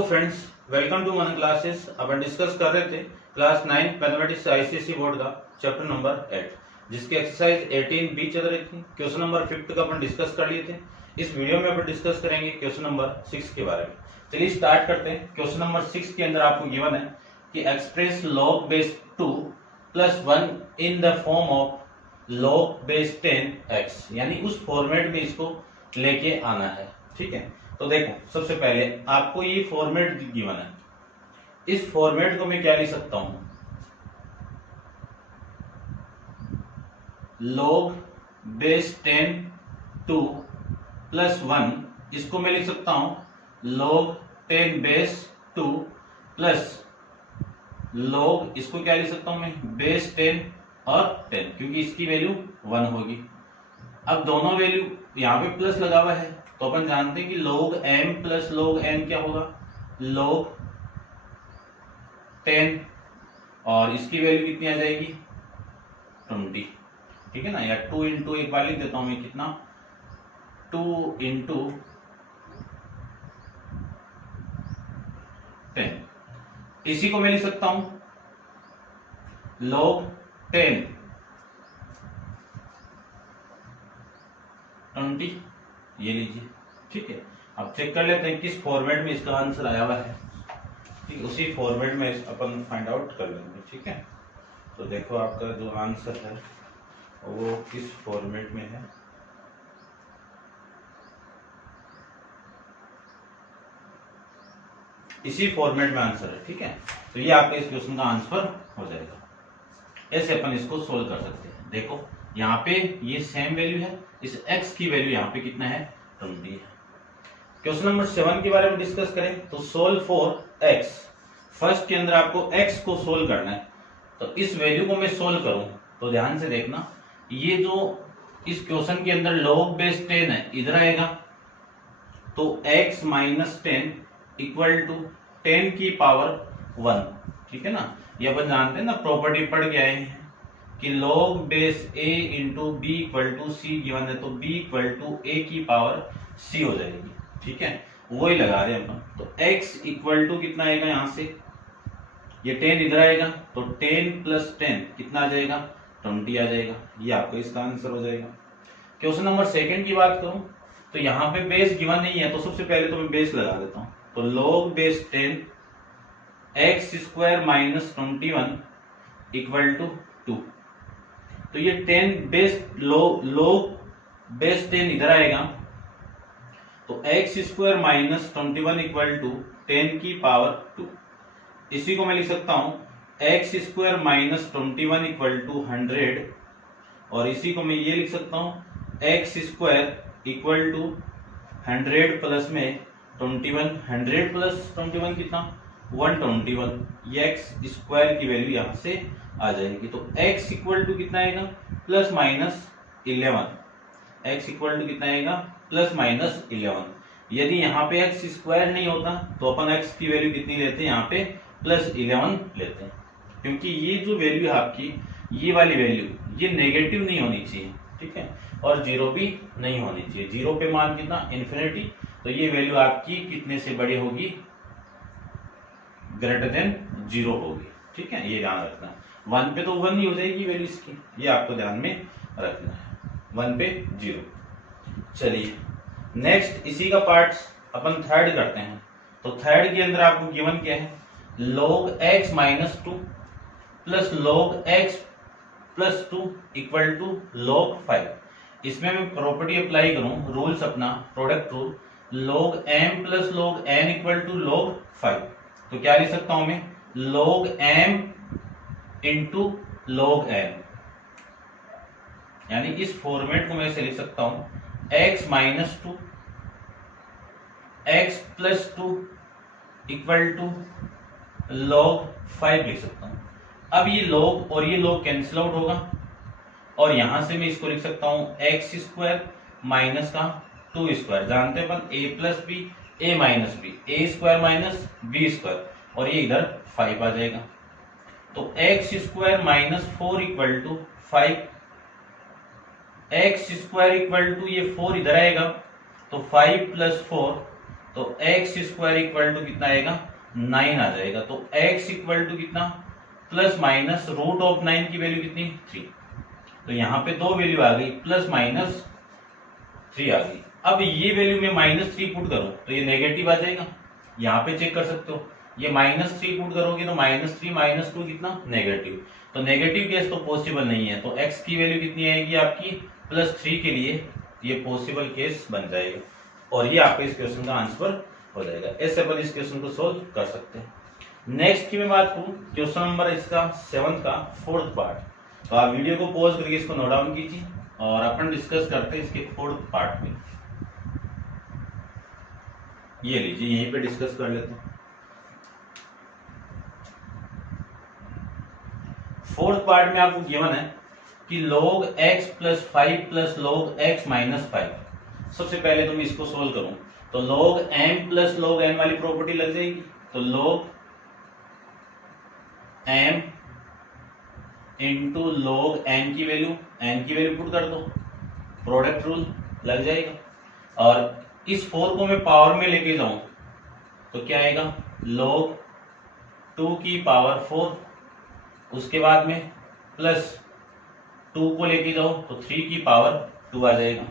Hello friends, welcome to मन classes. अपन discuss कर रहे थे क्लास 9 मैथमेटिक्स आईसीएसई बोर्ड का चैप्टर नंबर 8 जिसकी एक्सरसाइज 18 बी चल रही थी। क्वेश्चन नंबर 5 का अपन डिस्कस कर लिए थे। इस वीडियो में अपन डिस्कस करेंगे क्वेश्चन नंबर 6 के बारे में। चलिए स्टार्ट करते हैं। क्वेश्चन नंबर 6 के अंदर आपको गिवन है कि express log base 2 plus 1 in the form of log base 10x, यानी उस फॉर्मेट में इसको लेके आना है। ठीक है, तो देखो सबसे पहले आपको ये फॉर्मेट गिवन है। इस फॉर्मेट को मैं क्या लिख सकता हूं, log बेस 10 2 प्लस 1, इसको मैं लिख सकता हूं log 10 बेस 2 प्लस log, इसको क्या लिख सकता हूं मैं, बेस 10 और 10, क्योंकि इसकी वैल्यू 1 होगी। अब दोनों वैल्यू यहां पे प्लस लगा हुआ है, तो अपन जानते हैं कि log m plus log n क्या होगा, log 10, और इसकी वैल्यू कितनी आ जाएगी 20। ठीक है ना, या 2 इंटू, एक बार लिख देता हूं मैं, कितना 2 इंटू 10। इसी को मैं लिख सकता हूं log 10 20, ये लीजिए। ठीक है, अब चेक कर लेते हैं किस फॉर्मेट में इसका आंसर आया हुआ है। ठीक, उसी फॉर्मेट में अपन फाइंड आउट कर लेंगे। ठीक है, तो देखो आपका जो आंसर है वो किस फॉर्मेट में है। इसी फॉर्मेट में आंसर है। ठीक है, तो ये आपके इस क्वेश्चन का आंसर हो जाएगा। ऐसे अपन इसको सोल्व कर सकते हैं। देखो यहाँ पे ये सेम वैल्यू है, इस x की वैल्यू यहाँ पे कितना है 20 है। क्वेश्चन नंबर 7 के बारे में डिस्कस करें तो सोल्व फॉर x। फर्स्ट के अंदर आपको x को सोल्व करना है, तो इस वैल्यू को मैं सोल्व करूं तो ध्यान से देखना, ये जो इस क्वेश्चन के अंदर log बेस 10 है इधर आएगा, तो x माइनस 10 इक्वल टू 10 की पावर 1। ठीक है ना, ये अपन जानते हैं ना, प्रॉपर्टी पढ़ के आए हैं कि log base a into b equal to c given है, तो b इक्वल टू a की पावर c हो जाएगी। ठीक है, वही लगा रहे हैं अपन। तो x इक्वल टू कितना आएगा, यहां से ये 10 इधर आएगा, तो 10 प्लस 10 कितना आ जाएगा 20 आ जाएगा। ये आपको इसका आंसर हो जाएगा। क्वेश्चन नंबर 2 की बात करूं तो यहाँ पे बेस गिवन नहीं है, तो सबसे पहले तो मैं बेस लगा देता हूं। तो log base 10 x square minus 21 equal to 2, तो ये 10 बेस log बेस 10 इधर आएगा, तो x square minus 21 equal to 10 की पावर 2। इसी को मैं लिख सकता हूं x square minus 21 equal to 100, और इसी को मैं ये लिख सकता हूं x square equal to 100 plus में 21, 100 प्लस 21 कितना 121, ये x स्क्वायर की वैल्यू यहां से आ जाएगी। तो x इक्वल टू कितना आएगा plus minus 11, x equal to कितना आएगा प्लस माइनस 11। यदि यहाँ पे x स्क्वायर नहीं होता तो अपन x की वैल्यू कितनी लेते हैं, यहाँ पे प्लस 11 लेते हैं, क्योंकि ये जो वैल्यू है आपकी, ये वाली वैल्यू ये नेगेटिव नहीं होनी चाहिए। ठीक है, और जीरो भी नहीं होनी चाहिए। जीरो पे मान कितना इन्फिनिटी, तो ये वैल्यू आपकी कितने से बड़ी होगी, ग्रेटर देन 0 होगी। ठीक है, ये ध्यान रखना। 1 पे तो 1 ही हो जाएगी वैल्यू इसकी, ये आपको ध्यान में रखना है। 1 पे 0। चलिए नेक्स्ट इसी का पार्ट अपन थर्ड करते हैं। तो थर्ड के अंदर आपको गिवन क्या है, log x minus 2 plus log x plus 2 equal to log 5। इसमें मैं प्रॉपर्टी अप्लाई करूं, रूल्स अपना product rule, log m plus log n equal to log 5, तो क्या लिख सकता हूं मैं, log m into log n, यानी इस फॉर्मेट को मैं ऐसे लिख सकता हूं x minus 2 x plus 2 equal to log 5 लिख सकता हूं। अब ये log और ये log कैंसिल आउट होगा, और यहां से मैं इसको लिख सकता हूं x स्क्वायर माइनस का 2 स्क्वायर, जानते हैं अपन a plus b a minus b, a square minus b square, और ये इधर 5 आ जाएगा। तो x square minus 4 equal to 5, x square equal to ये 4 इधर आएगा, तो 5 प्लस 4 तो एक्स स्क्वायर इक्वल टू कितना आएगा 9 आ जाएगा। तो एक्स इक्वल टू कितना प्लस माइनस रूट ऑफ 9 की वैल्यू कितनी 3। तो यहाँ पे दो वैल्यू आ गई प्लस माइनस 3 आ गई। अब ये वैल्यू में -3 पुट करो तो ये नेगेटिव आ जाएगा। यहाँ पे चेक कर सकते हो ये -3 पुट करोगे तो -3 -2 कितना नेगेटिव। तो नेगेटिव केस तो पॉसिबल नहीं है। तो x की वैल्यू कितनी आएगी आपकी +3 के लिए ये पॉसिबल केस बन जाएगा और ये आपके इस क्वेश्चन का आंसर हो जाएगा। ऐसे अपन इस क्वेश्चन को सोल्व कर सकते हैं। नेक्स्ट की मैं बात करूं क्वेश्चन नंबर इसका 7 का 4th पार्ट। तो आप वीडियो को पॉज करके इसको नोट डाउन कीजिए और अपन डिस्कस करते हैं इसके 4th पार्ट में। ये लीजिए यहीं पे डिस्कस कर लेते हैं। 4th पार्ट में आपको गिवन है कि log x + 5 + log x - 5। सबसे पहले तो मैं इसको सोल्व करूं तो log m + log n वाली प्रॉपर्टी लग जाएगी। तो log m * log n की वैल्यू पुट कर दो, प्रोडक्ट रूल लग जाएगा। और इस 4 को मैं पावर में लेके जाऊं तो क्या आएगा log 2 की पावर 4, उसके बाद में प्लस 2 को लेके जाओ तो 3 की पावर 2 आ जाएगा।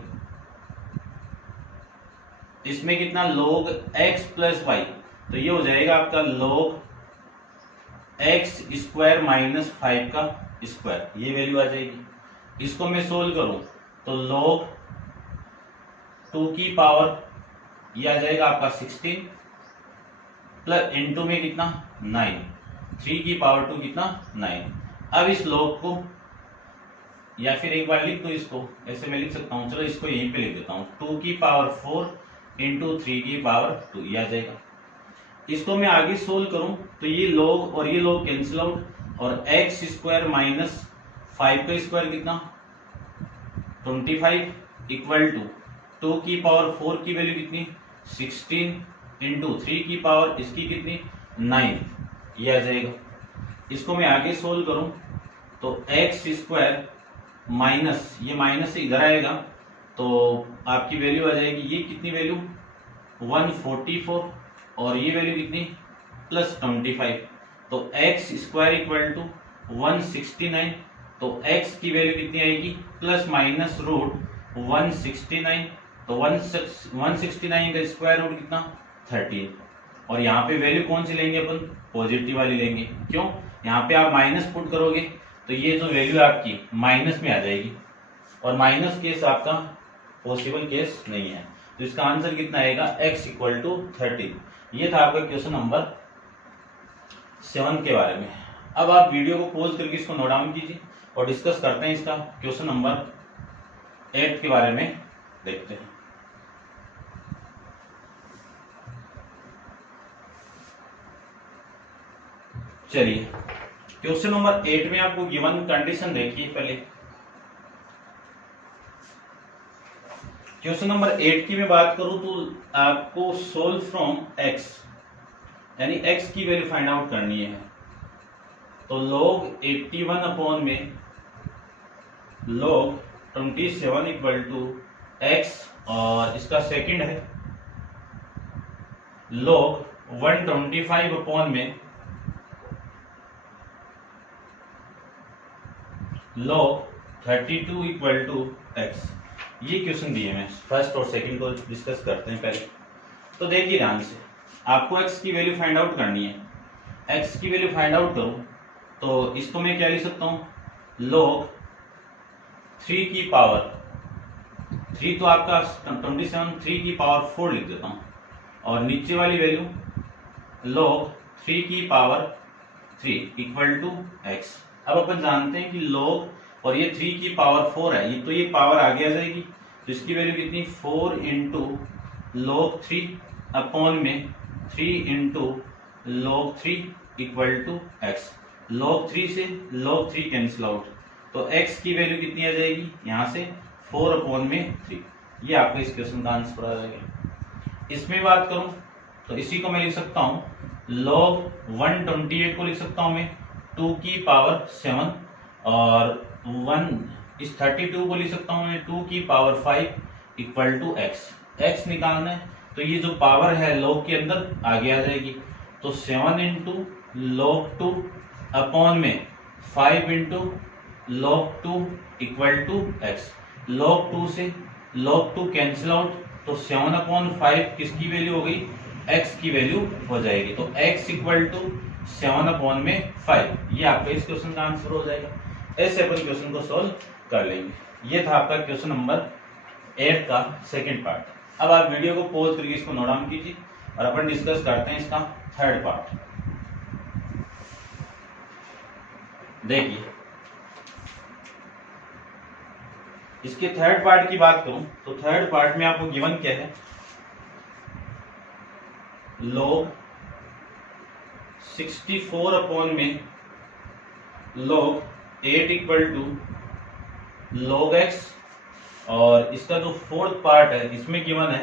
इसमें कितना log x + y, तो ये हो जाएगा आपका log x² - 5 का स्क्वायर, ये वैल्यू आ जाएगी। इसको मैं सोल्व करूं तो log 2 की पावर ये आ जाएगा आपका 16 प्लस इंटू में कितना 9, 3 की पावर 2 कितना 9। अब इस log को या फिर एक बार लिख दो इसको, ऐसे मैं लिख सकता हूँ। चलो इसको यहीं पे लिख देता हूँ 2 की पावर 4 इंटू 3 की पावर 2, ये आ जाएगा। इसको मैं आगे सोल्व करूं तो ये log और ये log कैंसिल आउट और x² - 5 का स्क्वायर कितना 25 इक्वल टू 2 की पावर 4 की वैल्यू कितनी 16 इंटू 3 की पावर इसकी कितनी 9, ये आ जाएगा। इसको मैं आगे सोल्व करूं तो x² माइनस ये माइनस से इधर आएगा तो आपकी वैल्यू आ जाएगी ये कितनी वैल्यू 144 और ये वैल्यू कितनी +25। तो x² इक्वल टू 169। तो x की वैल्यू कितनी आएगी प्लस माइनस रूट 169। तो 169 का स्क्वायर रूट कितना 13। और यहाँ पे वैल्यू कौन सी लेंगे अपन पॉजिटिव वाली लेंगे। क्यों, यहाँ पे आप माइनस पुट करोगे तो ये जो वैल्यू आपकी माइनस में आ जाएगी और माइनस केस आपका पॉसिबल केस नहीं है। तो इसका आंसर कितना आएगा x = 13। ये था आपका क्वेश्चन नंबर 7 के बारे में। अब आप वीडियो को पॉज करके इसको नोट डाउन कीजिए और डिस्कस करते हैं इसका क्वेश्चन नंबर 8 के बारे में देखते हैं। चलिए क्वेश्चन नंबर 8 में आपको गिवन कंडीशन देखिए। पहले क्वेश्चन नंबर 8 की मैं बात करूं तो आपको सोल्व फ्रॉम x यानी x की वैल्यू फाइंड आउट करनी है। तो log 81 अपॉन में log 27 इक्वल टू x और इसका सेकंड है log 125 अपॉन में log 32 इक्वल टू x। ये क्वेश्चन दिए मैं फर्स्ट और सेकंड को डिस्कस करते हैं। पहले तो देखिए ध्यान से, आपको x की वैल्यू फाइंड आउट करनी है। x की वैल्यू फाइंड आउट करूं तो इसको मैं क्या लिख सकता हूं log 3 की पावर 3 तो आपका 27 3 की पावर 4 लिख देता हूं और नीचे वाली वैल्यू log 3 की पावर 3 इक्वल टू x। अब अपन जानते हैं कि log और ये 3 की पावर 4 है, ये तो ये पावर आगे आ जाएगी तो इसकी वैल्यू कितनी 4 इंटू log 3 अपॉन में 3 into log 3 equal to x। log 3 से log 3 कैंसिल आउट तो x की वैल्यू कितनी आ जाएगी यहाँ से 4 अपॉन में 3। ये आपका इस क्वेश्चन का आंसर आ जाएगा। इसमें बात करूं तो इसी को मैं लिख सकता हूं log 128 को लिख सकता हूं मैं 2 की पावर 7 और 1 इस 32 को लिख सकता हूं मैं 2 की power 5 equal to x। x निकालना है तो ये जो पावर है log के अंदर आगे आ जाएगी। तो 7 इंटू log 2 अपॉन में 5 into log 2 equal to x। log 2 से log 2 कैंसिल आउट, तो 7/5 किसकी वैल्यू हो गई, x की वैल्यू हो जाएगी। तो x इक्वल टू 7/5, ये आपका इस क्वेश्चन का आंसर हो जाएगा। ऐसे अपन क्वेश्चन को सोल्व कर लेंगे। ये था आपका क्वेश्चन नंबर 8 का सेकंड पार्ट। अब आप वीडियो को पॉज करके इसको नोट डाउन कीजिए और अपन डिस्कस करते हैं इसका थर्ड पार्ट। देखिए, इसके थर्ड पार्ट की बात करूं तो थर्ड पार्ट में आपको गिवन क्या है, log 64 अपॉन में log 8 equal to log x, और इसका जो फोर्थ पार्ट है इसमें गिवन है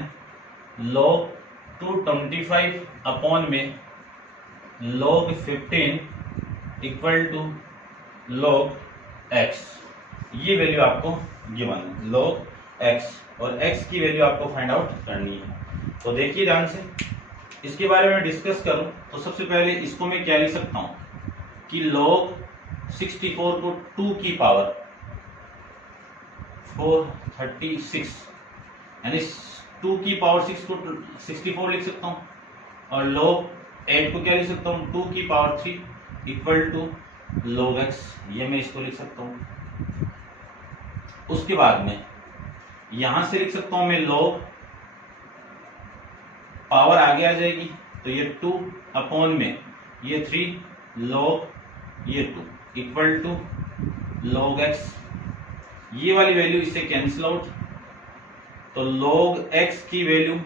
log 225 अपॉन में log 15 equal to log x। ये वैल्यू आपको गिवन है log x, और x की वैल्यू आपको फाइंड आउट करनी है। तो देखिए ध्यान से, इसके बारे में डिस्कस करूं तो सबसे पहले इसको मैं क्या लिख सकता हूं कि log 64 को 2 की पावर 436, यानी 2 की पावर 6 को 64 लिख सकता हूं, और log 8 को क्या लिख सकता हूं, 2 की power 3 equal to log x, ये मैं इसको लिख सकता हूं। उसके बाद में यहां से लिख सकता हूं मैं log, पावर आगे आ जाएगी तो ये 2 अपॉन में ये 3 log ये 2 इक्वल टू log x। ये वाली वैल्यू इससे कैंसिल आउट, तो log x की वैल्यू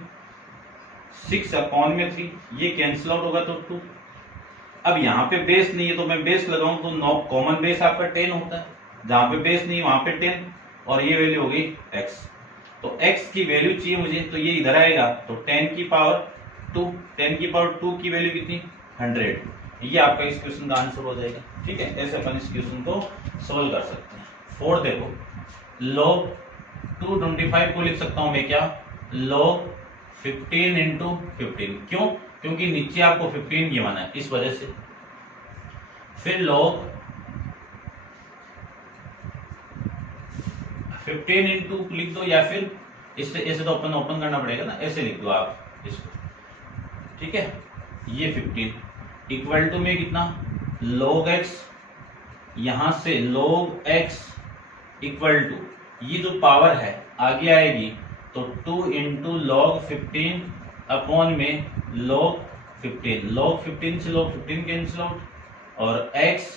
6 अपॉन में 3, ये कैंसिल आउट होगा तो 2। अब यहाँ पे बेस नहीं है तो मैं बेस लगाऊं तो कॉमन बेस आपका 10 होता है, जहां पे बेस नहीं वहां पे 10, और ये वैल्यू हो गई x। तो x की वैल्यू चाहिए मुझे, तो ये इधर आएगा तो 10 की पावर 2, 10 की पावर 2 की वैल्यू कितनी, 100। ये आपका इस क्वेश्चन का आंसर हो जाएगा। ठीक है, ऐसे अपन इस क्वेश्चन को सोल्व कर सकते हैं। फोर्थ देखो, log 225 को लिख सकता हूं मैं क्या, log 15 इंटू 15। क्यों, क्योंकि नीचे आपको 15 गिवन है, इस वजह से। फिर log 15 इंटू लिख दो, या फिर इससे ऐसे तो ओपन करना पड़ेगा ना, ऐसे लिख दो आप इसको। ठीक है, ये 15 इक्वल टू में कितना, log x, यहां से log x इक्वल टू, ये जो पावर है आगे आएगी तो 2 इंटू log 15 अपॉन में log 15। log 15 से log 15 कैंसिल आउट, और x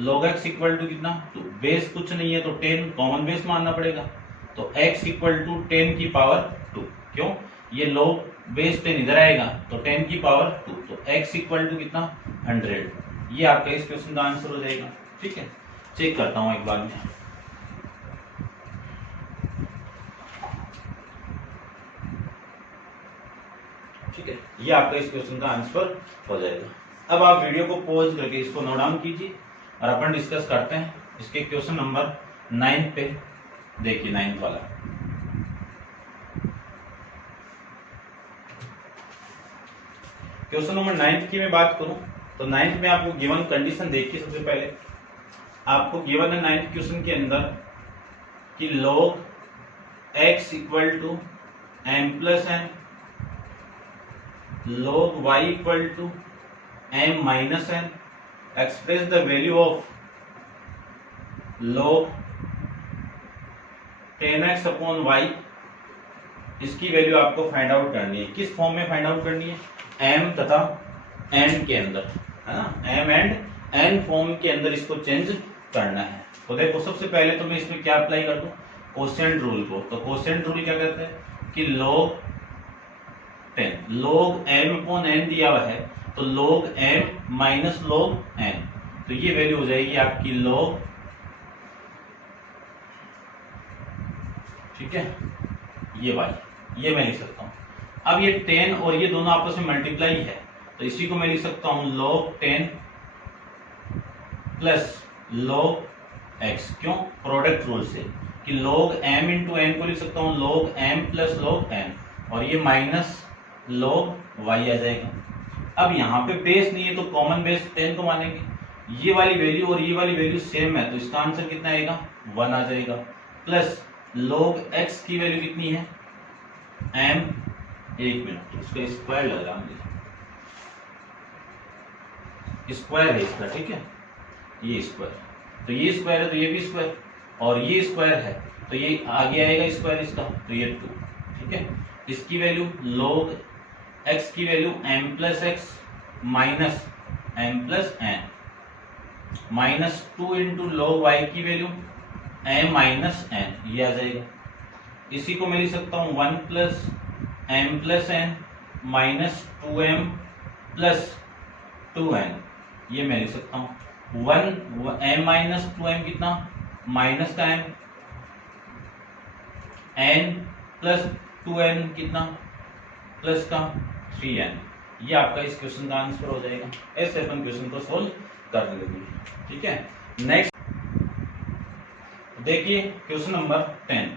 log x equal to कितना, तो बेस कुछ नहीं है तो 10 कॉमन बेस मानना पड़ेगा, तो x इक्वल टू 10 की पावर 2। क्यों, ये log बेस 10 इधर आएगा तो 10 की पावर 2, तो x इक्वल टू कितना, 100। ये आपका इस क्वेश्चन का आंसर हो जाएगा। ठीक है, चेक करता हूं एक बार में। ठीक है, ये आपका इस क्वेश्चन का आंसर हो जाएगा। अब आप वीडियो को पॉज करके इसको नोट डाउन कीजिए और अपन डिस्कस करते हैं इसके क्वेश्चन नंबर 9 पे। देखिए 9th वाला, क्वेश्चन नंबर 9 की मैं बात करूं तो 9th में आपको गिवन कंडीशन देखिए। सबसे पहले आपको गिवन है 9th क्वेश्चन के अंदर कि log x equal to m plus n, log y equal to m minus n, express the value of log 10x upon y। इसकी वैल्यू आपको फाइंड आउट करनी है। किस फॉर्म में फाइंड आउट करनी है, m तथा n के अंदर, है ना, m एंड n फॉर्म के अंदर इसको चेंज करना है। तो देखो सबसे पहले तो मैं इसमें क्या अप्लाई कर दूं, कोसेंट रूल को। तो कोसेंट रूल क्या कहते हैं कि log 10, log m upon n दिया हुआ है तो log m minus log n, तो ये वैल्यू हो जाएगी आपकी log, ठीक है, ये वाली, ये मैं लिख सकता हूं। अब ये 10 और ये दोनों आपस में मल्टीप्लाई है तो इसी को मैं लिख सकता हूं log 10 प्लस log x। क्यों, प्रोडक्ट रूल से कि log m इंटू n को लिख सकता हूं log m plus log n, और ये माइनस log y आ जाएगा। अब यहाँ पे बेस नहीं है तो कॉमन बेस 10 को मानेंगे, ये वाली वैल्यू और ये वाली वैल्यू सेम है तो इसका आंसर कितना आएगा 1 आ जाएगा। प्लस log x की वैल्यू कितनी है m, एक मिनट इसका स्क्वायर लग रहा है, स्क्वायर है इसका, ठीक है, ये स्क्वायर, तो ये स्क्वायर है तो ये भी स्क्वायर, और ये स्क्वायर है तो ये आगे आएगा स्क्वायर इसका, तो ये 2, ठीक है। इसकी वैल्यू log x की value m plus x minus m plus n minus 2 into log y की वैल्यू m माइनस n, ये आ जाएगा। इसी को मैं लिख सकता हूँ 1 plus m plus n minus 2m plus 2n, ये मैं लिख सकता हूँ 1 m माइनस 2m कितना माइनस का m, n प्लस 2n कितना प्लस का 3n, ये आपका इस क्वेश्चन का आंसर हो जाएगा। ऐसे अपन क्वेश्चन को सोल्व कर लेंगे, ठीक है। नेक्स्ट देखिए क्वेश्चन नंबर 10।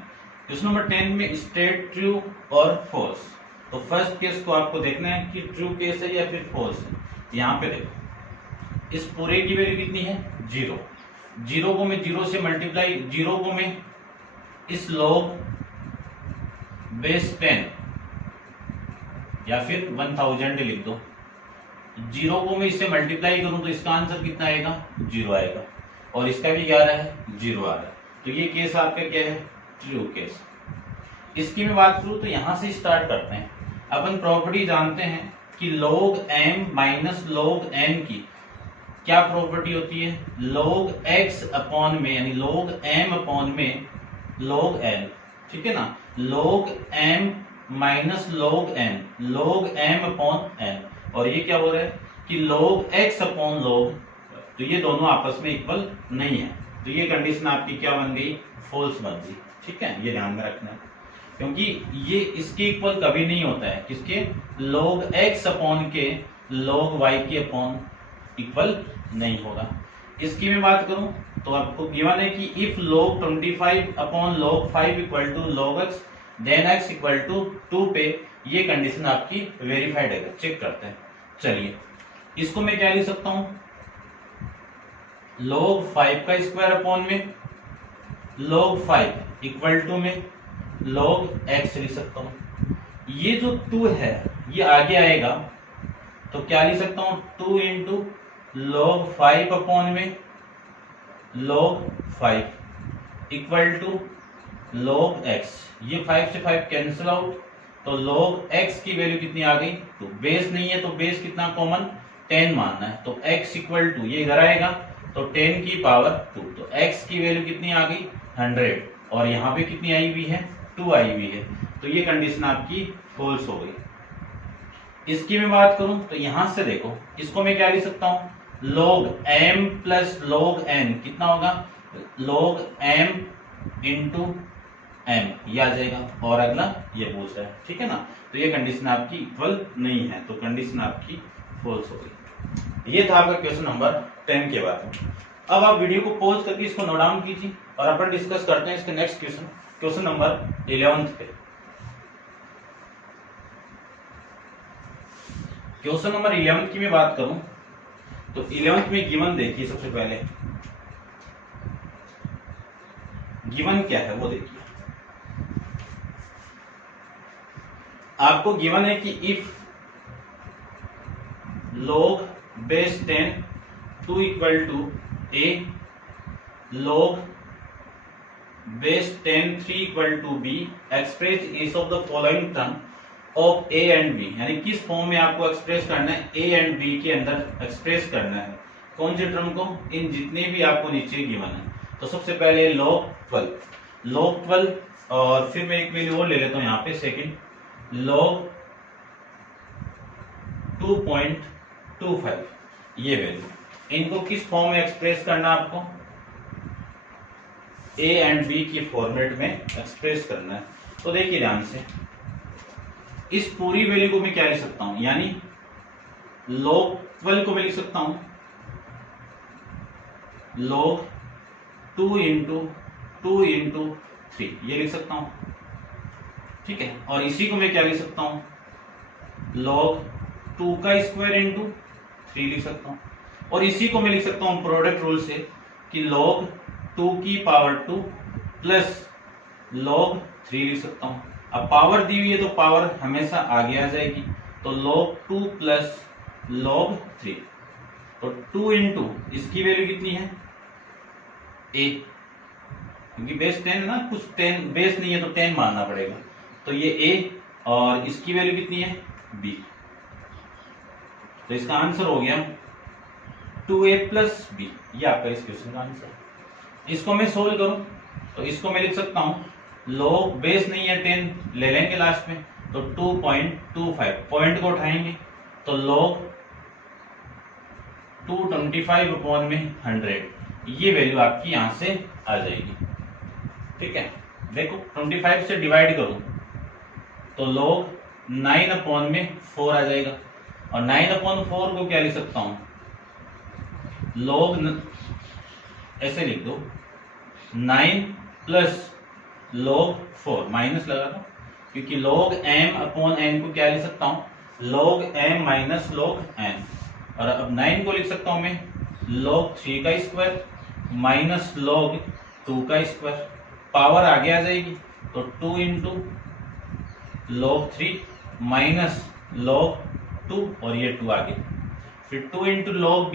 क्वेश्चन नंबर 10 में स्टेट ट्रू और फॉल्स, तो फर्स्ट केस को आपको देखना है कि ट्रू केस है या फिर फॉल्स है। यहाँ पे देखो इस पूरे की वैल्यू कितनी है 0, 0 को मैं 0 से मल्टीप्लाई, 0 को मैं इस log बेस 10 या फिर 1000 लिख दो, 0 को मैं इससे मल्टीप्लाई करूं तो इसका आंसर कितना आएगा 0 आएगा, और इसका भी क्या आ रहा है 0 आ रहा है, तो ये केस आपका क्या है ट्रू केस। इसकी मैं बात करूं तो यहां से स्टार्ट करते हैं। अपन प्रॉपर्टी जानते हैं कि log m minus log n की क्या प्रॉपर्टी होती है, log x अपॉन में यानी log m अपॉन में log n, ठीक है ना, log m minus log n, log m upon n, और ये क्या हो रहा है कि log x अपॉन log, तो ये दोनों आपस में इक्वल नहीं है, तो ये कंडीशन आपकी क्या बन गई फॉल्स बन गई, ठीक है, ये ध्यान में रखना है, क्योंकि ये इसके इक्वल कभी नहीं होता है, किसके log x अपॉन के log y के अपॉन इक्वल नहीं होगा। इसकी मैं बात करूं तो आपको गिवन है कि if log 25 upon log 5 equal to log x then x equal to 2 पे, ये कंडीशन आपकी वेरीफाइड है, चेक करते हैं। चलिए इसको मैं क्या लिख सकता हूं log 5 का स्क्वायर अपॉन में log 5 इक्वल टू में log x लिख सकता हूं। ये जो 2 है ये आगे आएगा तो क्या लिख सकता हूं 2 इंटू log 5 अपॉन में log 5 equal to log x, ये 5 से 5 कैंसिल आउट, तो log x की वैल्यू कितनी आ गई, तो बेस नहीं है तो बेस कितना कॉमन 10 मानना है, तो x इक्वल टू ये इधर आएगा तो 10 की पावर 2, तो x की वैल्यू कितनी आ गई 100, और यहाँ पे कितनी आई हुई है 2 आई हुई है, तो ये कंडीशन आपकी फॉल्स हो गई। इसकी मैं बात करूं तो यहां से देखो इसको मैं क्या लिख सकता हूं log m plus log n कितना होगा log m इंटू m, ये आ जाएगा, और अगला ये पूछ रहा है, ठीक है ना, तो ये कंडीशन आपकी इक्वल नहीं है, तो कंडीशन आपकी फॉल्स हो गई। ये था आपका क्वेश्चन नंबर 10 के बारे में। अब आप वीडियो को पॉज करके इसको नोट डाउन कीजिए और अपन डिस्कस करते हैं इसके नेक्स्ट क्वेश्चन, क्वेश्चन नंबर 11 पे। क्वेश्चन नंबर 11 की मैं बात करूं तो 11 में गिवन देखिए, सबसे पहले गिवन क्या है वो देखिए। आपको गिवन है कि if log base 10 2 equal to a, log base 10 3 equal to b, express each of the following term of a and b, यानी किस फॉर्म में आपको एक्सप्रेस करना है a एंड b के अंदर एक्सप्रेस करना है, कौन से टर्म को, इन जितने भी आपको नीचे गिवन है। तो सबसे पहले log 12, और फिर मैं एक वैल्यू और ले लेता हूं यहाँ पे सेकंड, log 2.25, ये वैल्यू, इनको किस फॉर्म में एक्सप्रेस करना आपको a एंड b की फॉर्मेट में एक्सप्रेस करना है। तो देखिए ध्यान से, इस पूरी वैल्यू को मैं क्या लिख सकता हूं, यानी log 12 को मैं लिख सकता हूं log 2 इंटू 2 इंटू 3, ये लिख सकता हूं, ठीक है, और इसी को मैं क्या लिख सकता हूं log 2 का स्क्वायर इंटू 3 लिख सकता हूँ। और इसी को मैं लिख सकता हूँ प्रोडक्ट रूल से कि log 2 की पावर 2 प्लस log 3 लिख सकता हूँ। अब पावर दी हुई है तो पावर हमेशा आगे आ जाएगी, तो log 2 प्लस log 3, तो 2 इंटू इसकी वैल्यू कितनी है a, क्योंकि बेस 10 है ना, कुछ 10 बेस नहीं है तो 10 मानना पड़ेगा, तो ये a और इसकी वैल्यू कितनी है b, तो इसका आंसर हो गया 2a प्लस b। ये आपका इस क्वेश्चन का आंसर है। इसको मैं सोल्व करूं तो इसको मैं लिख सकता हूं log बेस नहीं है 10 ले लेंगे लास्ट में, तो 2.25 पॉइंट को उठाएंगे तो log 225 अपॉन में 100, ये वैल्यू आपकी यहां से आ जाएगी। ठीक है, देखो 25 से डिवाइड करूं तो log 9 अपॉन में 4 आ जाएगा, और 9 अपॉन 4 को क्या लिख सकता हूं log, ऐसे लिख दो 9 प्लस log 4 माइनस लगा दो, क्योंकि log m अपॉन n को क्या लिख सकता हूं log m minus log n, और अब 9 को लिख सकता हूं मैं log 3 का स्क्वायर माइनस log 2 का स्क्वायर, पावर आगे आ जाएगी तो 2 इंटू log 3 माइनस log 2, और ये 2 आगे, फिर 2 इंटू log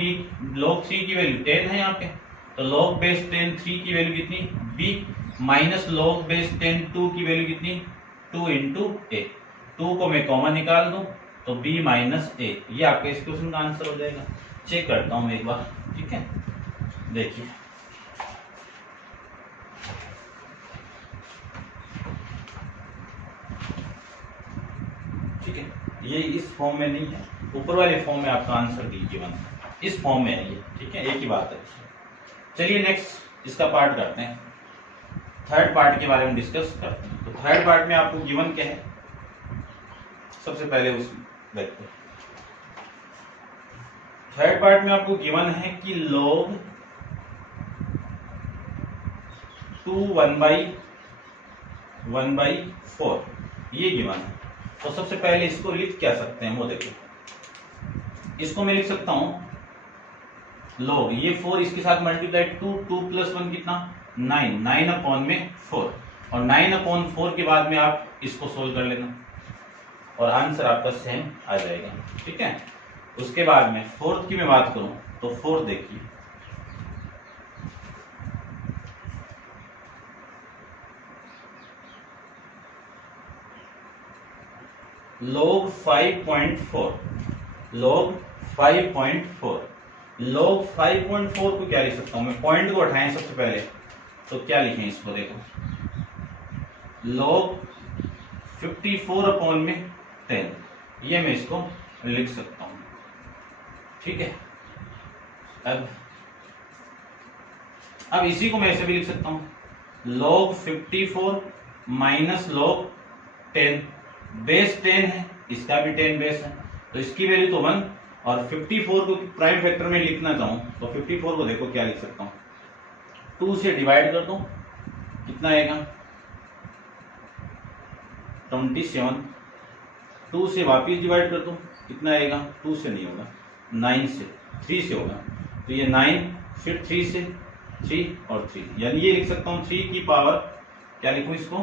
3 की वैल्यू 10 है यहाँ पे, तो log बेस 10 3 की वैल्यू कितनी b, माइनस log बेस 10 2 की वैल्यू कितनी 2 इंटू a, 2 को मैं कॉमन निकाल दूं तो b माइनस a, ये आपके इस क्वेश्चन का आंसर हो जाएगा। चेक करता हूं मैं एक बार, ठीक है, देखिए ठीक है, ये इस फॉर्म में नहीं है, ऊपर वाले फॉर्म में आपका आंसर गिवन है, इस फॉर्म में नहीं है। ठीक है, एक ही बात है। चलिए नेक्स्ट इसका पार्ट करते हैं, थर्ड पार्ट के बारे में डिस्कस करते हैं। तो थर्ड पार्ट में आपको गिवन क्या है, सबसे पहले उस देखते हैं। थर्ड पार्ट में आपको गिवन है कि log 2 1/4 ये गिवन है। तो सबसे पहले इसको लिख क्या सकते हैं वो देखो, इसको मैं लिख सकता हूं log ये 4 इसके साथ मल्टीप्लाई 2 प्लस 1 कितना 9 अपॉन में 4, और 9 अपॉन 4 के बाद में आप इसको सोल्व कर लेना और आंसर आपका सेम आ जाएगा। ठीक है, उसके बाद में फोर्थ की मैं बात करूं तो फोर्थ देखिए, log 5.4 log 5.4 को क्या लिख सकता हूं मैं, पॉइंट को उठाएं सबसे पहले तो क्या लिखें इसको, देखो log 54 अपॉन में 10, ये मैं इसको लिख सकता हूं। ठीक है, अब इसी को मैं ऐसे भी लिख सकता हूं log 54 माइनस log 10, बेस 10 है, इसका भी 10 बेस है, तो इसकी वैल्यू तो 1, और 54 को प्राइम फैक्टर में लिखना चाहूं तो 54 को देखो क्या लिख सकता हूं 2 से डिवाइड कर दो, कितना आएगा 27, 2 से वापिस डिवाइड कर दो, कितना आएगा 2 से नहीं होगा 9 से, 3 से होगा, तो ये 9 फिर 3 से 3 और 3, यानी ये लिख सकता हूं 3 की पावर क्या लिखूं इसको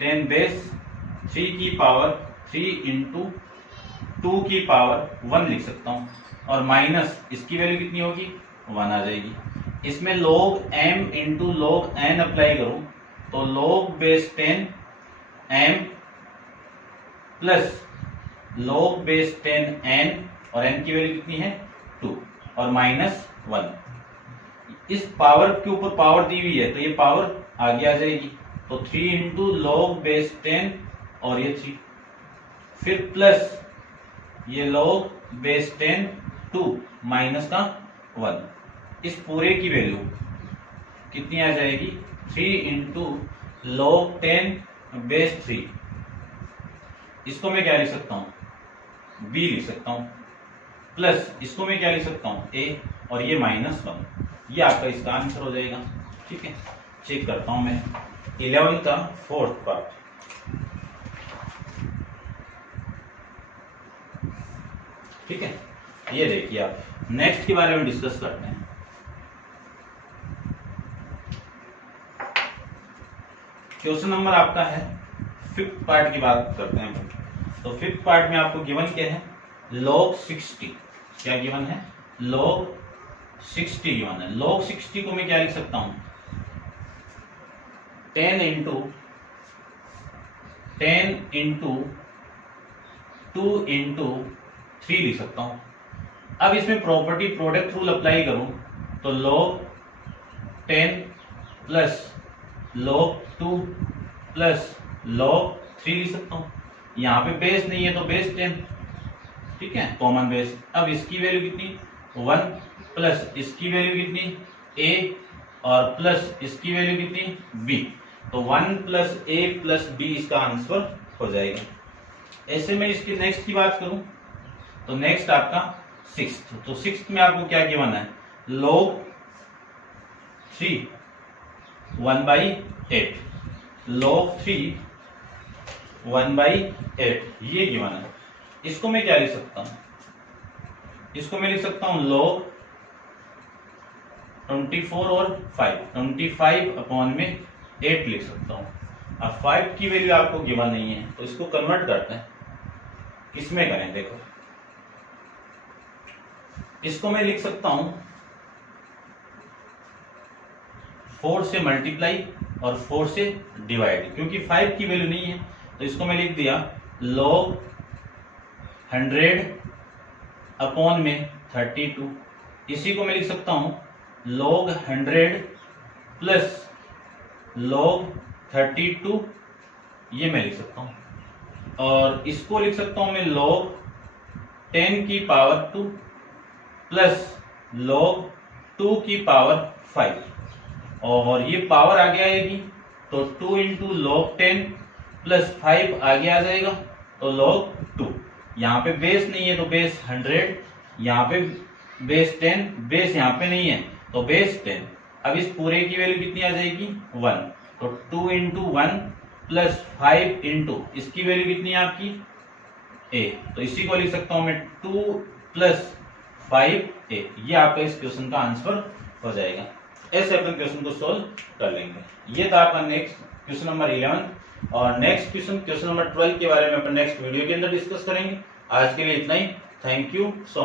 10 बेस 3 की पावर 3 इंटू 2 की पावर 1 लिख सकता हूं, और माइनस इसकी वैल्यू कितनी होगी 1 आ जाएगी। इसमें log m into log n apply करूं तो log base 10 m plus log base 10 n, और n की वैल्यू कितनी है 2, और माइनस 1, इस पावर के ऊपर पावर दी हुई है तो ये पावर आगे आ जाएगी, तो 3 इंटू log बेस 10 और ये 3, फिर प्लस ये log बेस 10 2 माइनस का 1, इस पूरे की वैल्यू कितनी आ जाएगी 3 इंटू log 10 बेस 3, इसको मैं क्या लिख सकता हूं b लिख सकता हूं, प्लस इसको मैं क्या लिख सकता हूं a, और ये माइनस 1, ये आपका इसका आंसर हो जाएगा। ठीक है, चेक करता हूं मैं 11 का फोर्थ पार्ट, ठीक है, ये देखिए आप नेक्स्ट के बारे में डिस्कस करते हैं। क्वेश्चन नंबर आपका है 5th पार्ट की बात करते हैं। तो 5th पार्ट में आपको गिवन क्या है, log 60। क्या गिवन है, log 60 गिवन है। log 60 को मैं क्या लिख सकता हूं, 10 इंटू 2 इंटू 3 लिख सकता हूं। अब इसमें प्रॉपर्टी प्रोडक्ट रूल अप्लाई करूं तो log 10 plus log 2 plus log 3 लिख सकता हूं। यहाँ पे बेस नहीं है तो बेस 10, ठीक है, कॉमन बेस। अब इसकी वैल्यू कितनी 1 प्लस इसकी वैल्यू कितनी a और प्लस इसकी वैल्यू कितनी b। तो 1 प्लस a प्लस b इसका आंसर हो जाएगा। ऐसे में इसकी नेक्स्ट की बात करूं तो नेक्स्ट आपका 6th। तो 6th में आपको क्या गिवन है, log 3 1/8, log 3 1/8 ये गिवन है। इसको मैं क्या लिख सकता हूं, इसको मैं लिख सकता हूं log 24 और 5, 25 अपॉन में 8 लिख सकता हूं। अब 5 की वैल्यू आपको गिवन नहीं है तो इसको कन्वर्ट करते हैं, किसमें करें, देखो इसको मैं लिख सकता हूं 4 से मल्टीप्लाई और 4 से डिवाइड, क्योंकि 5 की वैल्यू नहीं है तो इसको मैं लिख दिया log 100 अपॉन में 32। इसी को मैं लिख सकता हूं log 100 प्लस log 32, ये मैं लिख सकता हूं। और इसको लिख सकता हूं मैं log 10 की पावर 2 प्लस log 2 की पावर 5, और ये पावर आगे आएगी तो 2 इंटू log 10 प्लस 5 आगे आ जाएगा तो log 2। यहाँ पे बेस नहीं है तो बेस 100, यहाँ पे बेस 10, बेस यहाँ पे नहीं है तो बेस 10। अब इस पूरे की वैल्यू कितनी आ जाएगी 1, तो 2 इंटू 1 प्लस 5 इंटू इसकी वैल्यू कितनी है आपकी a, तो इसी को लिख सकता हूं मैं 2 प्लस 5a। ये आपका इस क्वेश्चन का आंसर हो जाएगा। ऐसे अपन क्वेश्चन को सोल्व कर लेंगे। ये था आपका नेक्स्ट क्वेश्चन नंबर 11, और नेक्स्ट क्वेश्चन नंबर 12 के बारे में अपन नेक्स्ट वीडियो के अंदर डिस्कस करेंगे। आज के लिए इतना ही। Thank you so